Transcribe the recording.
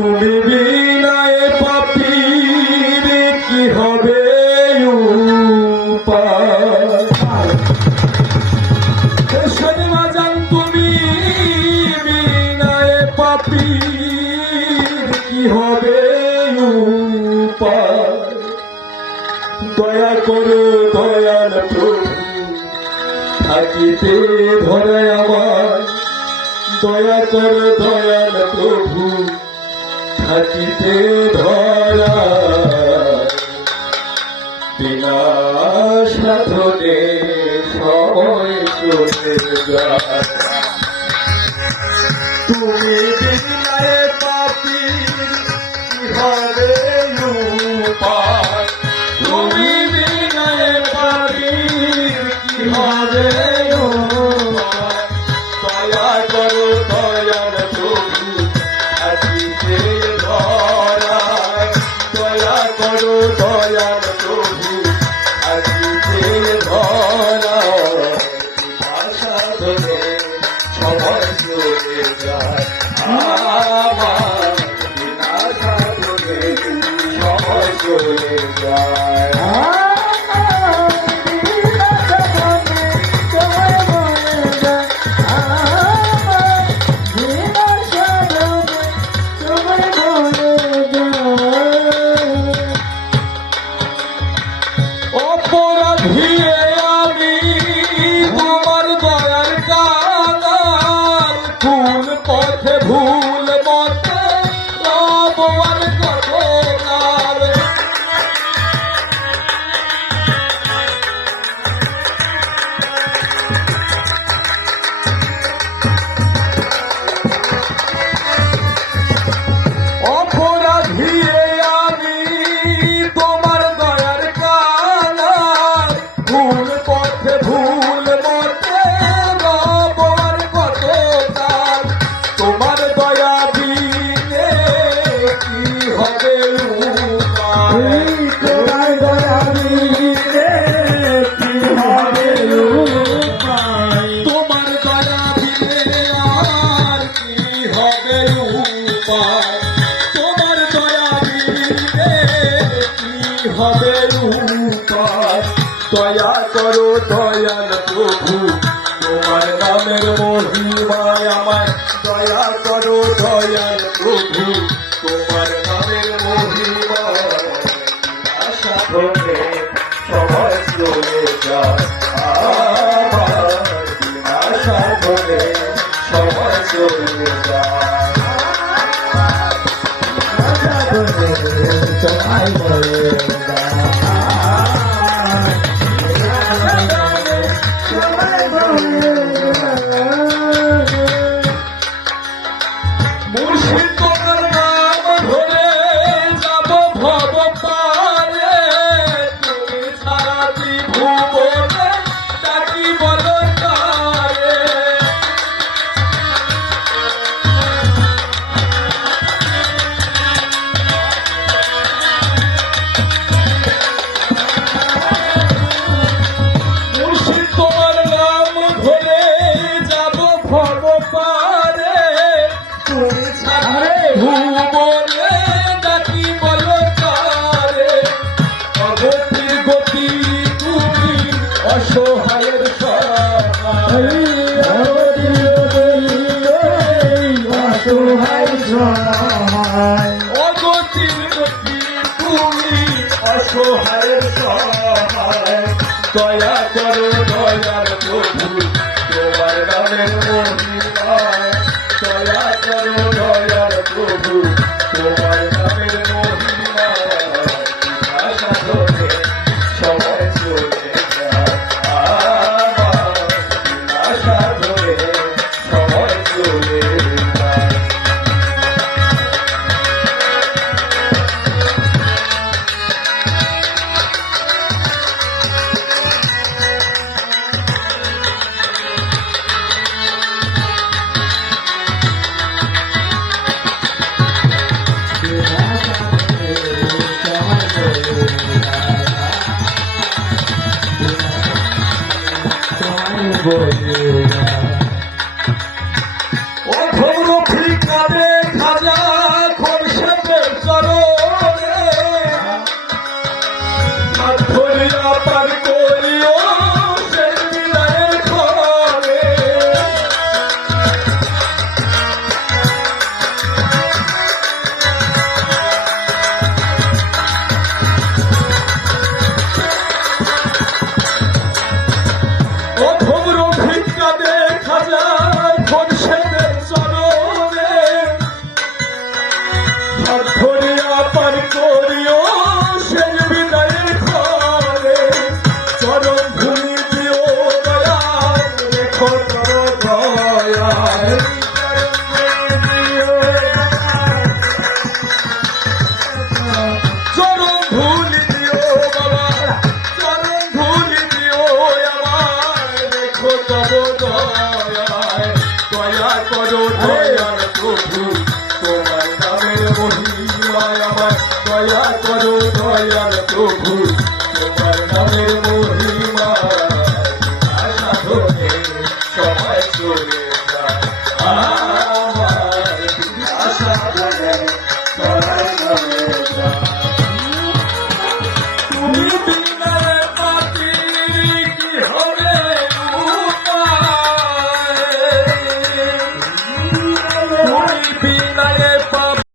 তুমি বিনায় পাপীর কি হবে শনিমাজান তুমি বিনায় পাপীর কি হবে দয়া করো দয়াল প্রভু থাকিতে ধরে আমার দয়া করো দয়াল প্রভু থাকিতে ধরা বিনা সাধনে সময় চলে যায় তুমি বিনায় পাপীর কি হবে উপায় তুমি বিনায় পাপীর কি হবে দয়া করো দয়াল প্রভু থাকিতে ধরা দয়া করো দয়াল প্রভু থাকিতে ধরা সাধনে সময় চলে যায় আমার বিনা সাধনে সময় চলে যায় ভুল মতে রবার কত কাল অপরাধী আমি তোমার দয়ার কালার ভুল পথে ভুল মতে রবার কত কাল তোমার দয়া দিলে কি হবে তোমার দয়া দিলে কি হবে তোমার দয়া দিলে আর কি হবে উপায় তোমার দয়া দিলে কি হবে উপায় দয়া করো দয়াল প্রভু তোমার নামের মহিমায় আমায় দয়া করো দয়াল প্রভু তোমার নামের মহিমা সাধনে সময় চলে যায় আমার বিনা সাধনে সময় চলে যায় সময় চলে ভুবনে ডাকি বলো তারে অগতির গতি তুমি অসহায়ের সহায় অসহায় সহায় অগতির গতি তুমি অসহায়ের সহায় দয়া করো দয়ার প্রভু তোমার নামের মহিমায় দয়া করো দয়ার প্রভু তোমার নামের মহিমা সাধনে সময় চলে যায় আমার বিনা সাধনে সময় চলে যায় অথর ফিকারে খাজা খোরশেদ দেখো তব দয়ায় চরণ ধুলি দিও বাবা, চরণ ধুলি দিও আমার, দেখো তব দয়ায়, দয়া করো দয়ার প্রভু, তোমার নামের মহিমায় আমার, দয়া করো দয়ার প্রভু,